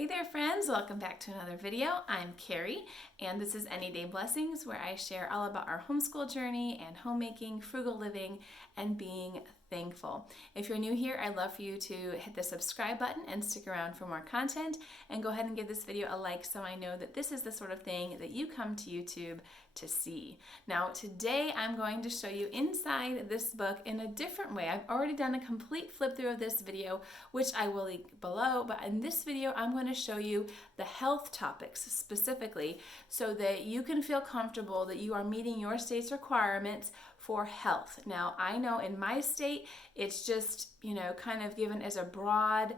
Hey there friends, welcome back to another video. I'm Carrie and this is Any Day Blessings, where I share all about our homeschool journey and homemaking, frugal living, and being thankful. If you're new here, I'd love for you to hit the subscribe button and stick around for more content, and go ahead and give this video a like so I know that this is the sort of thing that you come to YouTube to see. Now today I'm going to show you inside this book in a different way. I've already done a complete flip through of this video, which I will link below, but in this video I'm going to show you the health topics specifically so that you can feel comfortable that you are meeting your state's requirements for health. Now I know in my state it's just, kind of given as a broad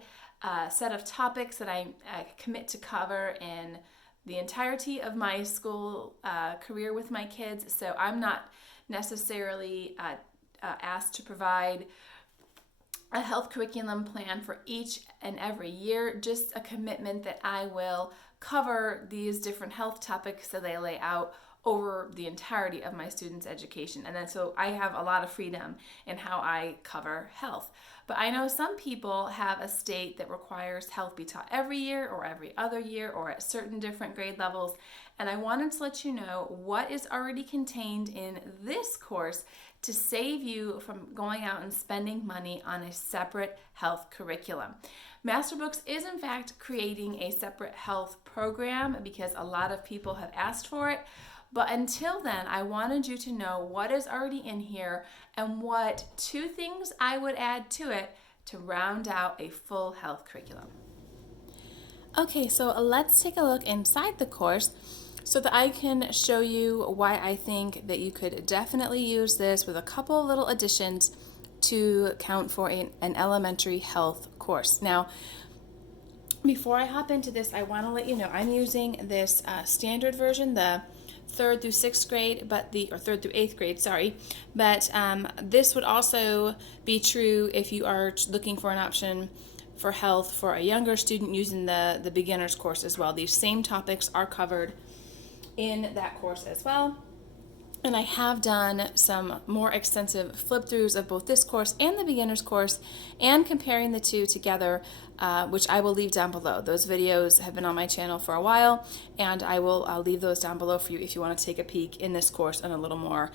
set of topics that I commit to cover in the entirety of my school career with my kids. So I'm not necessarily asked to provide a health curriculum plan for each and every year, just a commitment that I will cover these different health topics that I lay out over the entirety of my students' education. And then so I have a lot of freedom in how I cover health. But I know some people have a state that requires health be taught every year or every other year or at certain different grade levels. And I wanted to let you know what is already contained in this course to save you from going out and spending money on a separate health curriculum. Masterbooks is in fact creating a separate health program because a lot of people have asked for it. But until then, I wanted you to know what is already in here and what two things I would add to it to round out a full health curriculum. Okay, so let's take a look inside the course so that I can show you why I think that you could definitely use this with a couple of little additions to count for an elementary health course. Now, before I hop into this, I want to let you know I'm using this standard version, the 3rd through 6th grade, or 3rd through 8th grade, sorry. But this would also be true if you are looking for an option for health for a younger student using the beginner's course as well. These same topics are covered in that course as well. And I have done some more extensive flip throughs of both this course and the beginner's course and comparing the two together, which I will leave down below. Those videos have been on my channel for a while, and I'll leave those down below for you if you want to take a peek in this course in a little more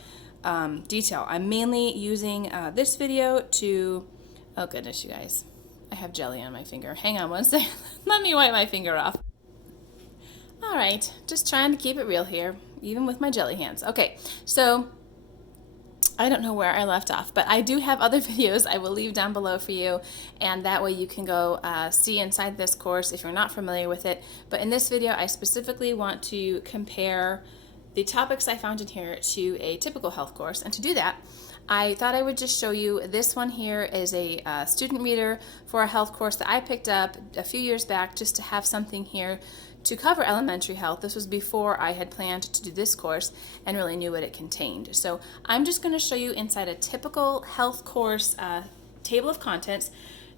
detail. I'm mainly using this video to, oh goodness, you guys, I have jelly on my finger. Hang on one second. Let me wipe my finger off. All right, just trying to keep it real here, even with my jelly hands. Okay, so I don't know where I left off, but I do have other videos I will leave down below for you, and that way you can go see inside this course if you're not familiar with it. But in this video, I specifically want to compare the topics I found in here to a typical health course, and to do that, I thought I would just show you this one here is a student reader for a health course that I picked up a few years back just to have something here to cover elementary health. This was before I had planned to do this course and really knew what it contained. So I'm just going to show you inside a typical health course table of contents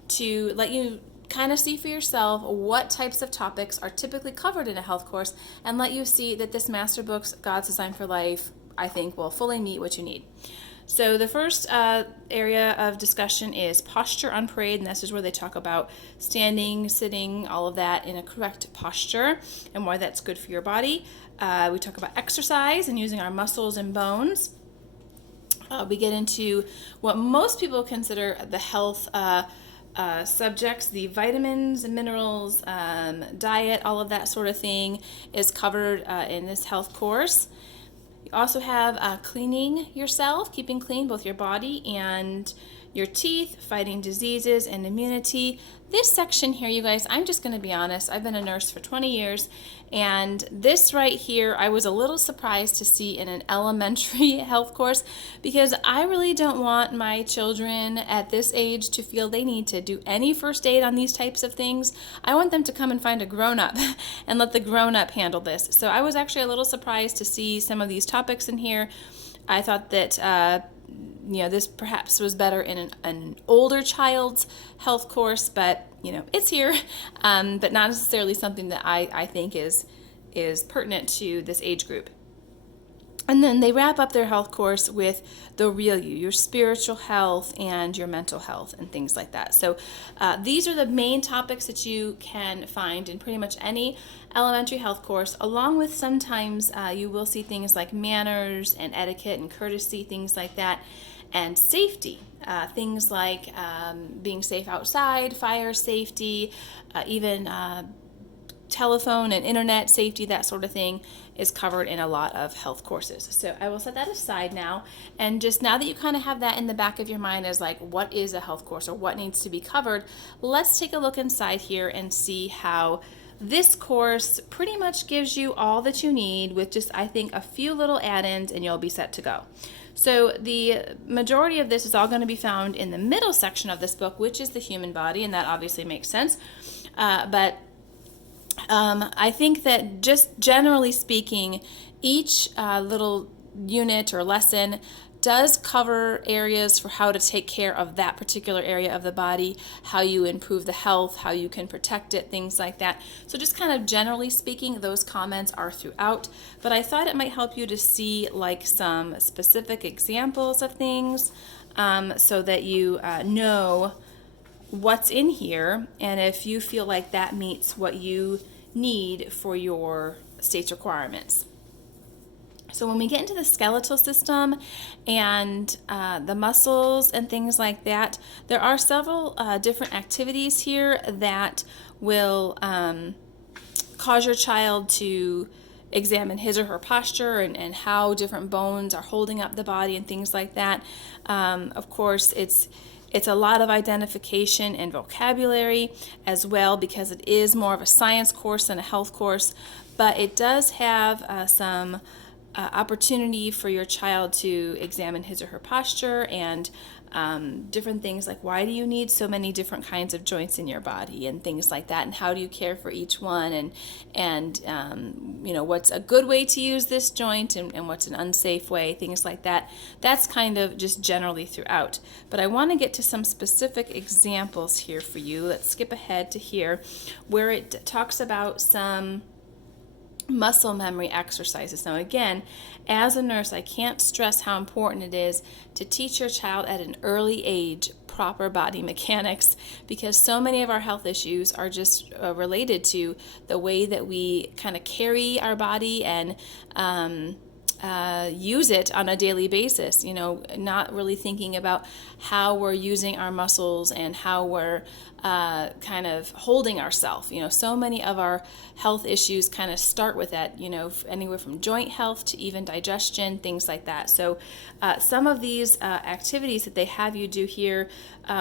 to let you kind of see for yourself what types of topics are typically covered in a health course, and let you see that this Masterbooks God's Design for Life, I think, will fully meet what you need. So the first area of discussion is posture on parade, and this is where they talk about standing, sitting, all of that in a correct posture and why that's good for your body. We talk about exercise and using our muscles and bones. We get into what most people consider the health subjects, the vitamins and minerals, diet, all of that sort of thing is covered in this health course. You also have cleaning yourself, keeping clean both your body and your teeth, fighting diseases and immunity. This section here, you guys, I'm just going to be honest, I've been a nurse for 20 years, and this right here I was a little surprised to see in an elementary health course, because I really don't want my children at this age to feel they need to do any first aid on these types of things. I want them to come and find a grown-up and let the grown-up handle this. So I was actually a little surprised to see some of these topics in here. I thought that this perhaps was better in an older child's health course, but it's here, but not necessarily something that I think is pertinent to this age group. And then they wrap up their health course with the real you, your spiritual health and your mental health and things like that. So these are the main topics that you can find in pretty much any elementary health course, along with sometimes you will see things like manners and etiquette and courtesy, things like that, and safety. Things like being safe outside, fire safety, even telephone and internet safety, that sort of thing is covered in a lot of health courses. So I will set that aside now, and just now that you kind of have that in the back of your mind as like what is a health course or what needs to be covered, let's take a look inside here and see how this course pretty much gives you all that you need with just, I think, a few little add-ins and you'll be set to go. So the majority of this is all going to be found in the middle section of this book, which is the human body, and that obviously makes sense. But I think that just generally speaking, each little unit or lesson does cover areas for how to take care of that particular area of the body, how you improve the health, how you can protect it, things like that. So just kind of generally speaking, those comments are throughout, but I thought it might help you to see like some specific examples of things so that you know what's in here, and if you feel like that meets what you need for your state's requirements. So when we get into the skeletal system and the muscles and things like that, there are several different activities here that will cause your child to examine his or her posture and how different bones are holding up the body and things like that. Of course, it's a lot of identification and vocabulary as well, because it is more of a science course than a health course, but it does have some opportunity for your child to examine his or her posture and different things like why do you need so many different kinds of joints in your body and things like that, and how do you care for each one, and you know, what's a good way to use this joint and what's an unsafe way, things like that. That's kind of just generally throughout. But I want to get to some specific examples here for you. Let's skip ahead to here where it talks about some muscle memory exercises. Now again, as a nurse, I can't stress how important it is to teach your child at an early age proper body mechanics, because so many of our health issues are just related to the way that we kind of carry our body and use it on a daily basis, you know, not really thinking about how we're using our muscles and how we're kind of holding ourselves. You know, so many of our health issues kind of start with that, you know, anywhere from joint health to even digestion, things like that. So some of these activities that they have you do here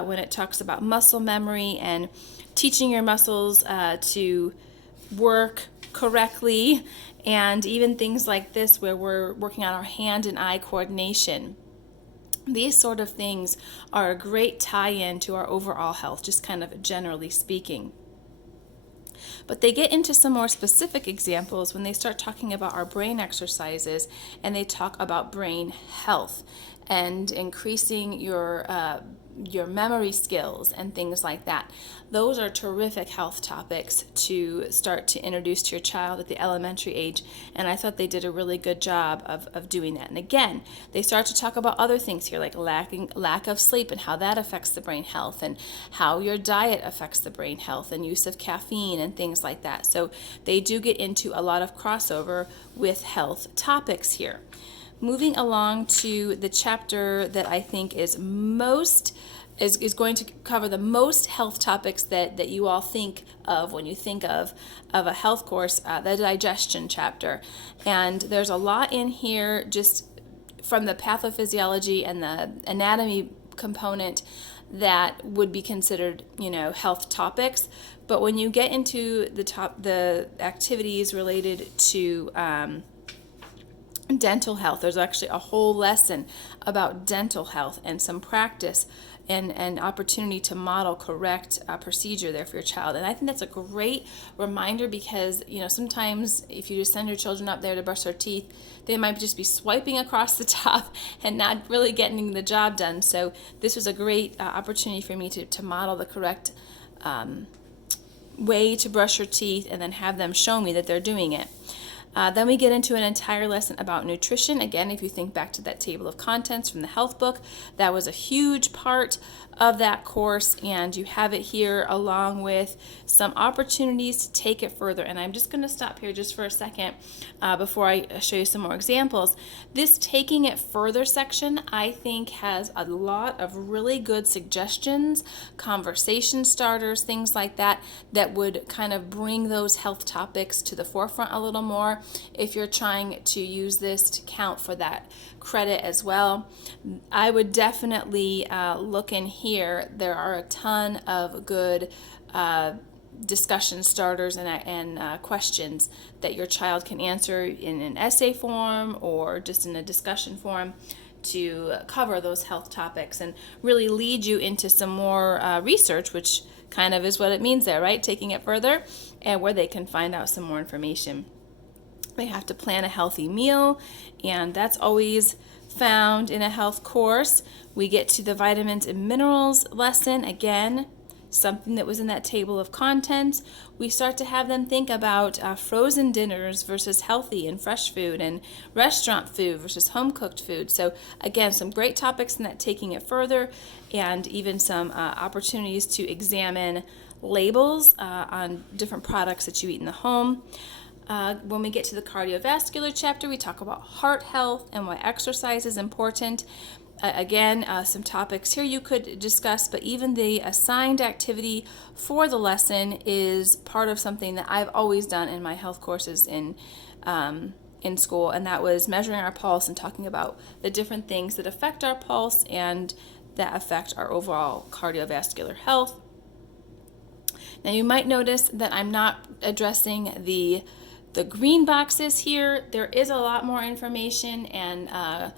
when it talks about muscle memory and teaching your muscles to work correctly, and even things like this where we're working on our hand and eye coordination. These sort of things are a great tie-in to our overall health, just kind of generally speaking. But they get into some more specific examples when they start talking about our brain exercises, and they talk about brain health and increasing your memory skills and things like that. Those are terrific health topics to start to introduce to your child at the elementary age, and I thought they did a really good job of doing that. And again, they start to talk about other things here, like lack of sleep and how that affects the brain health, and how your diet affects the brain health, and use of caffeine and things like that. So they do get into a lot of crossover with health topics here. Moving along to the chapter that I think is going to cover the most health topics that you all think of when you think of a health course, the digestion chapter. And there's a lot in here just from the pathophysiology and the anatomy component that would be considered, you know, health topics. But when you get into the activities related to dental health, there's actually a whole lesson about dental health and some practice and opportunity to model correct procedure there for your child. And I think that's a great reminder, because, you know, sometimes if you just send your children up there to brush their teeth, they might just be swiping across the top and not really getting the job done. So this was a great opportunity for me to model the correct way to brush your teeth and then have them show me that they're doing it. Then we get into an entire lesson about nutrition. Again, if you think back to that table of contents from the health book, that was a huge part of that course, and you have it here along with some opportunities to take it further. And I'm just going to stop here just for a second before I show you some more examples. This taking it further section, I think, has a lot of really good suggestions, conversation starters, things like that, that would kind of bring those health topics to the forefront a little more if you're trying to use this to count for that credit as well. I would definitely look in here. There are a ton of good discussion starters and questions that your child can answer in an essay form or just in a discussion form to cover those health topics and really lead you into some more research, which kind of is what it means there, right? Taking it further, and where they can find out some more information. They have to plan a healthy meal, and that's always found in a health course. We get to the vitamins and minerals lesson, again, something that was in that table of contents. We start to have them think about frozen dinners versus healthy and fresh food, and restaurant food versus home cooked food. So again, some great topics in that taking it further, and even some opportunities to examine labels on different products that you eat in the home. When we get to the cardiovascular chapter, we talk about heart health and why exercise is important. Again, some topics here you could discuss, but even the assigned activity for the lesson is part of something that I've always done in my health courses in school, and that was measuring our pulse and talking about the different things that affect our pulse and that affect our overall cardiovascular health. Now you might notice that I'm not addressing the green boxes here. There is a lot more information, and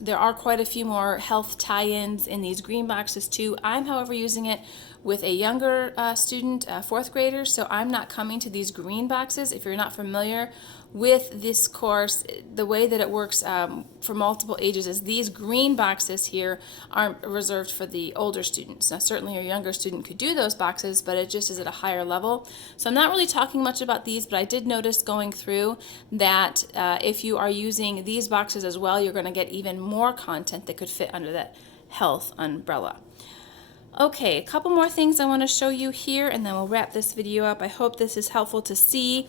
there are quite a few more health tie-ins in these green boxes too. I'm, however, using it with a younger student, fourth grader, so I'm not coming to these green boxes. If you're not familiar with this course, the way that it works for multiple ages is these green boxes here aren't reserved for the older students. Now, certainly your younger student could do those boxes, but it just is at a higher level. So I'm not really talking much about these, but I did notice going through that if you are using these boxes as well, you're going to get even more content that could fit under that health umbrella. Okay, a couple more things I want to show you here, and then we'll wrap this video up. I hope this is helpful to see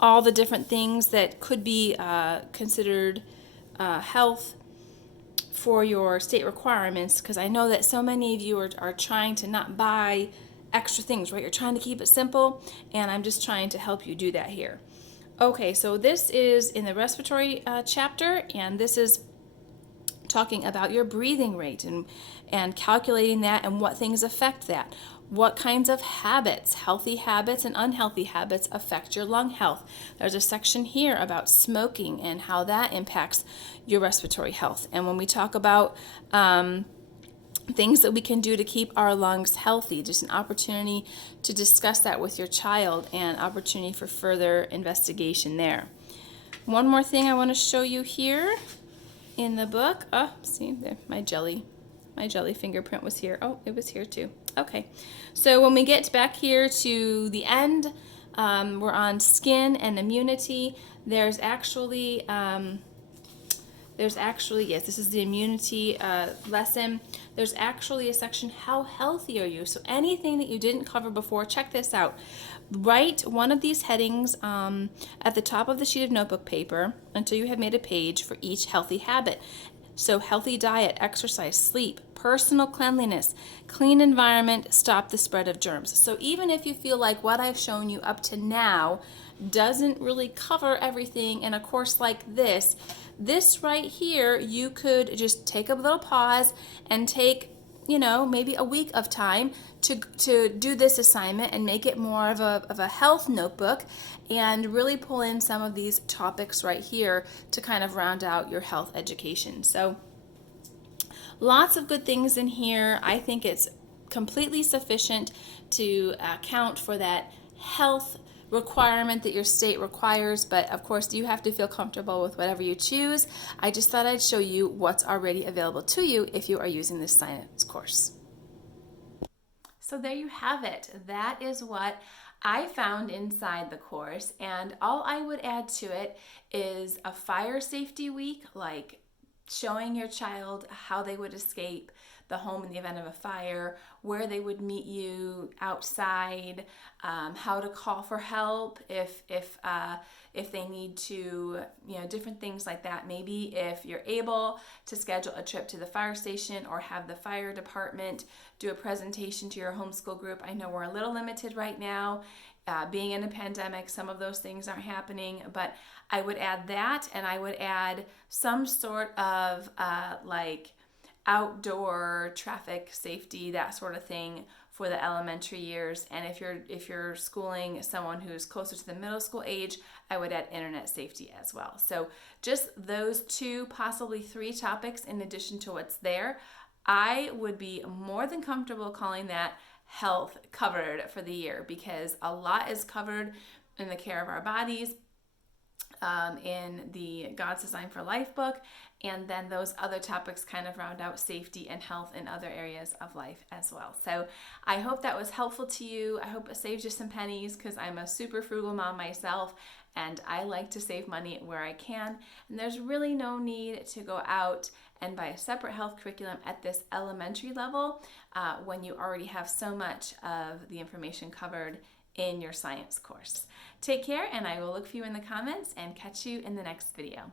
all the different things that could be considered health for your state requirements, because I know that so many of you are trying to not buy extra things, right? You're trying to keep it simple, and I'm just trying to help you do that here. Okay, so this is in the respiratory chapter, and this is talking about your breathing rate and calculating that and what things affect that. What kinds of habits, healthy habits and unhealthy habits, affect your lung health. There's a section here about smoking and how that impacts your respiratory health. And when we talk about things that we can do to keep our lungs healthy, just an opportunity to discuss that with your child and opportunity for further investigation there. One more thing I want to show you here in the book. Oh, see there, my jelly fingerprint was here. Oh, it was here too. Okay, so when we get back here to the end, we're on skin and immunity. There's actually, yes, this is the immunity lesson. There's actually a section, how healthy are you? So anything that you didn't cover before, check this out. Write one of these headings at the top of the sheet of notebook paper until you have made a page for each healthy habit. So healthy diet, exercise, sleep, personal cleanliness, clean environment, stop the spread of germs. So even if you feel like what I've shown you up to now doesn't really cover everything in a course like this right here, you could just take a little pause and take, maybe a week of time to do this assignment and make it more of a health notebook and really pull in some of these topics right here to kind of round out your health education. So lots of good things in here. I think it's completely sufficient to account for that health requirement that your state requires, but of course you have to feel comfortable with whatever you choose. I just thought I'd show you what's already available to you if you are using this science course. So there you have it. That is what I found inside the course, and all I would add to it is a fire safety week, like showing your child how they would escape the home in the event of a fire, where they would meet you outside, how to call for help if they need to, different things like that. Maybe if you're able to schedule a trip to the fire station or have the fire department do a presentation to your homeschool group. I know we're a little limited right now. Being in a pandemic, some of those things aren't happening, but I would add that, and I would add some sort of like outdoor traffic safety, that sort of thing for the elementary years. And if you're schooling someone who's closer to the middle school age, I would add internet safety as well. So just those 2, possibly 3 topics in addition to what's there. I would be more than comfortable calling that health covered for the year, because a lot is covered in the care of our bodies, in the God's Design for Life book, and then those other topics kind of round out safety and health in other areas of life as well. So I hope that was helpful to you. I hope it saved you some pennies, because I'm a super frugal mom myself, and I like to save money where I can. And there's really no need to go out and buy a separate health curriculum at this elementary level when you already have so much of the information covered in your science course. Take care, and I will look for you in the comments and catch you in the next video.